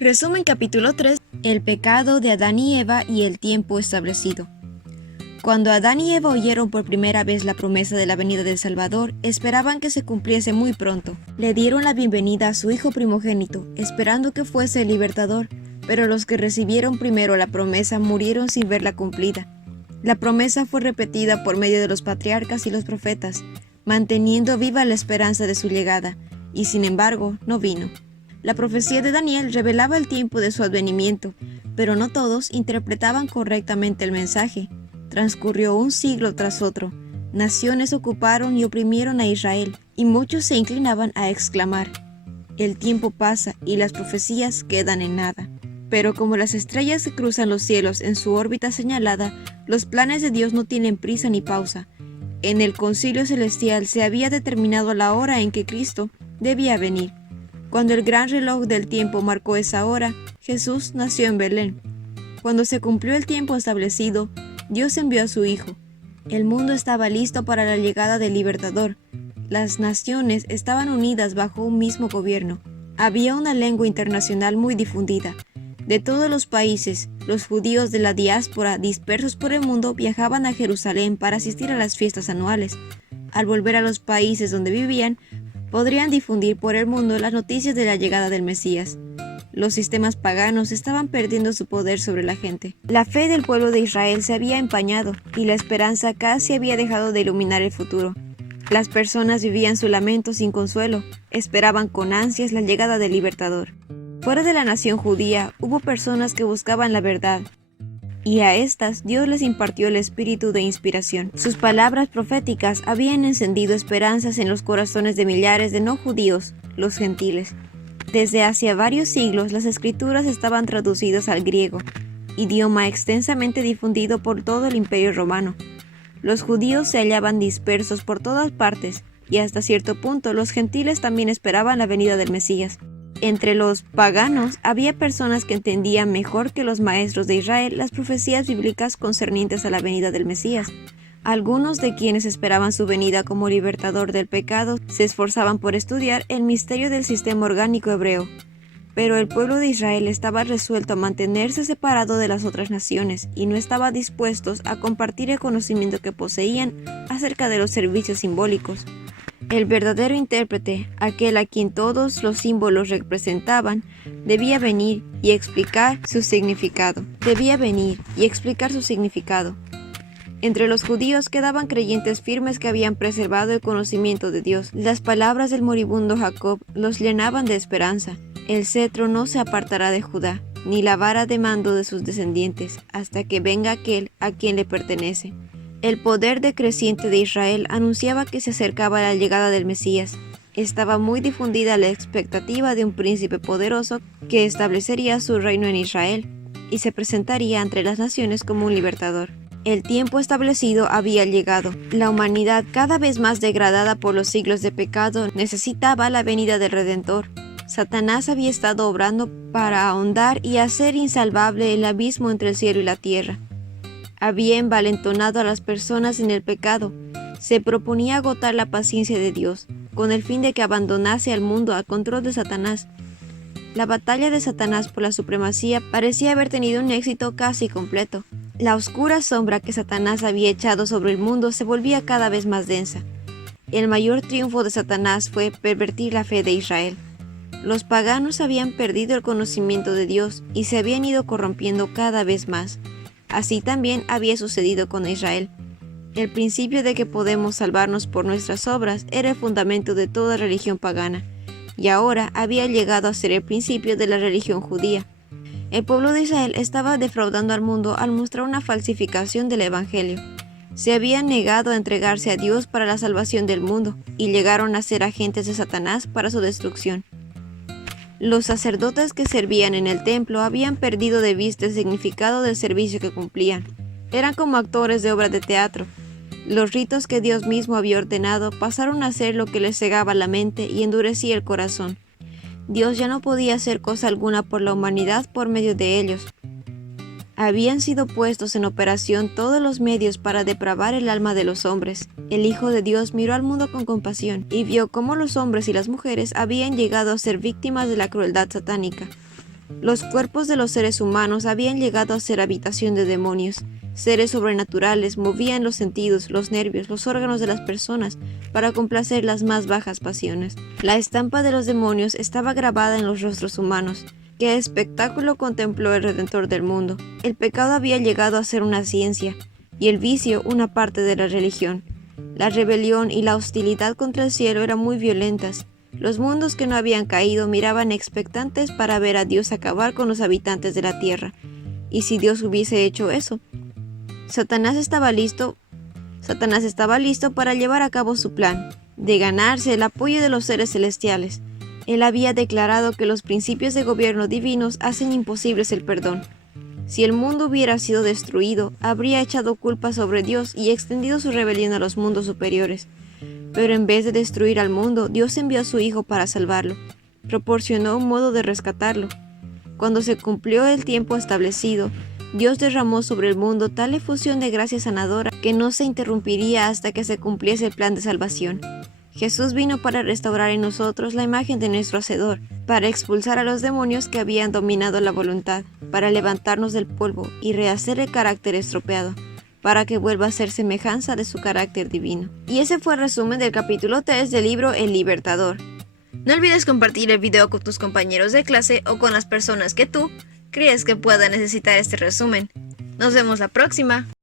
Resumen capítulo 3. El pecado de Adán y Eva y el tiempo establecido. Cuando Adán y Eva oyeron por primera vez la promesa de la venida del Salvador, esperaban que se cumpliese muy pronto. Le dieron la bienvenida a su hijo primogénito, esperando que fuese el libertador, pero los que recibieron primero la promesa murieron sin verla cumplida. La promesa fue repetida por medio de los patriarcas y los profetas, manteniendo viva la esperanza de su llegada, y sin embargo no vino. La profecía de Daniel revelaba el tiempo de su advenimiento, pero no todos interpretaban correctamente el mensaje. Transcurrió un siglo tras otro. Naciones ocuparon y oprimieron a Israel, y muchos se inclinaban a exclamar: el tiempo pasa y las profecías quedan en nada. Pero como las estrellas que cruzan los cielos en su órbita señalada, los planes de Dios no tienen prisa ni pausa. En el concilio celestial se había determinado la hora en que Cristo debía venir. Cuando el gran reloj del tiempo marcó esa hora, Jesús nació en Belén. Cuando se cumplió el tiempo establecido, Dios envió a su Hijo. El mundo estaba listo para la llegada del Libertador. Las naciones estaban unidas bajo un mismo gobierno. Había una lengua internacional muy difundida. De todos los países, los judíos de la diáspora dispersos por el mundo viajaban a Jerusalén para asistir a las fiestas anuales. Al volver a los países donde vivían, podrían difundir por el mundo las noticias de la llegada del Mesías. Los sistemas paganos estaban perdiendo su poder sobre la gente. La fe del pueblo de Israel se había empañado y la esperanza casi había dejado de iluminar el futuro. Las personas vivían su lamento sin consuelo, esperaban con ansias la llegada del Libertador. Fuera de la nación judía hubo personas que buscaban la verdad, y a estas Dios les impartió el espíritu de inspiración. Sus palabras proféticas habían encendido esperanzas en los corazones de millares de no judíos, los gentiles. Desde hacía varios siglos las escrituras estaban traducidas al griego, idioma extensamente difundido por todo el Imperio Romano. Los judíos se hallaban dispersos por todas partes, y hasta cierto punto los gentiles también esperaban la venida del Mesías. Entre los paganos había personas que entendían mejor que los maestros de Israel las profecías bíblicas concernientes a la venida del Mesías. Algunos de quienes esperaban su venida como libertador del pecado se esforzaban por estudiar el misterio del sistema orgánico hebreo. Pero el pueblo de Israel estaba resuelto a mantenerse separado de las otras naciones y no estaba dispuestos a compartir el conocimiento que poseían acerca de los servicios simbólicos. El verdadero intérprete, aquel a quien todos los símbolos representaban, debía venir y explicar su significado. Entre los judíos quedaban creyentes firmes que habían preservado el conocimiento de Dios. Las palabras del moribundo Jacob los llenaban de esperanza. El cetro no se apartará de Judá, ni la vara de mando de sus descendientes, hasta que venga aquel a quien le pertenece. El poder decreciente de Israel anunciaba que se acercaba la llegada del Mesías. Estaba muy difundida la expectativa de un príncipe poderoso que establecería su reino en Israel y se presentaría ante las naciones como un libertador. El tiempo establecido había llegado. La humanidad, cada vez más degradada por los siglos de pecado, necesitaba la venida del Redentor. Satanás había estado obrando para ahondar y hacer insalvable el abismo entre el cielo y la tierra. Había envalentonado a las personas en el pecado. Se proponía agotar la paciencia de Dios, con el fin de que abandonase al mundo al control de Satanás. La batalla de Satanás por la supremacía parecía haber tenido un éxito casi completo. La oscura sombra que Satanás había echado sobre el mundo se volvía cada vez más densa. El mayor triunfo de Satanás fue pervertir la fe de Israel. Los paganos habían perdido el conocimiento de Dios y se habían ido corrompiendo cada vez más. Así también había sucedido con Israel. El principio de que podemos salvarnos por nuestras obras era el fundamento de toda religión pagana, y ahora había llegado a ser el principio de la religión judía. El pueblo de Israel estaba defraudando al mundo al mostrar una falsificación del Evangelio. Se habían negado a entregarse a Dios para la salvación del mundo, y llegaron a ser agentes de Satanás para su destrucción. Los sacerdotes que servían en el templo habían perdido de vista el significado del servicio que cumplían. Eran como actores de obras de teatro. Los ritos que Dios mismo había ordenado pasaron a ser lo que les cegaba la mente y endurecía el corazón. Dios ya no podía hacer cosa alguna por la humanidad por medio de ellos. Habían sido puestos en operación todos los medios para depravar el alma de los hombres. El Hijo de Dios miró al mundo con compasión y vio cómo los hombres y las mujeres habían llegado a ser víctimas de la crueldad satánica. Los cuerpos de los seres humanos habían llegado a ser habitación de demonios. Seres sobrenaturales movían los sentidos, los nervios, los órganos de las personas para complacer las más bajas pasiones. La estampa de los demonios estaba grabada en los rostros humanos. ¿Qué espectáculo contempló el Redentor del mundo? El pecado había llegado a ser una ciencia, y el vicio una parte de la religión. La rebelión y la hostilidad contra el cielo eran muy violentas. Los mundos que no habían caído miraban expectantes para ver a Dios acabar con los habitantes de la tierra. ¿Y si Dios hubiese hecho eso? Satanás estaba listo para llevar a cabo su plan, de ganarse el apoyo de los seres celestiales. Él había declarado que los principios de gobierno divinos hacen imposibles el perdón. Si el mundo hubiera sido destruido, habría echado culpa sobre Dios y extendido su rebelión a los mundos superiores. Pero en vez de destruir al mundo, Dios envió a su Hijo para salvarlo. Proporcionó un modo de rescatarlo. Cuando se cumplió el tiempo establecido, Dios derramó sobre el mundo tal efusión de gracia sanadora que no se interrumpiría hasta que se cumpliese el plan de salvación. Jesús vino para restaurar en nosotros la imagen de nuestro Hacedor, para expulsar a los demonios que habían dominado la voluntad, para levantarnos del polvo y rehacer el carácter estropeado, para que vuelva a ser semejanza de su carácter divino. Y ese fue el resumen del capítulo 3 del libro El Libertador. No olvides compartir el video con tus compañeros de clase o con las personas que tú crees que puedan necesitar este resumen. Nos vemos la próxima.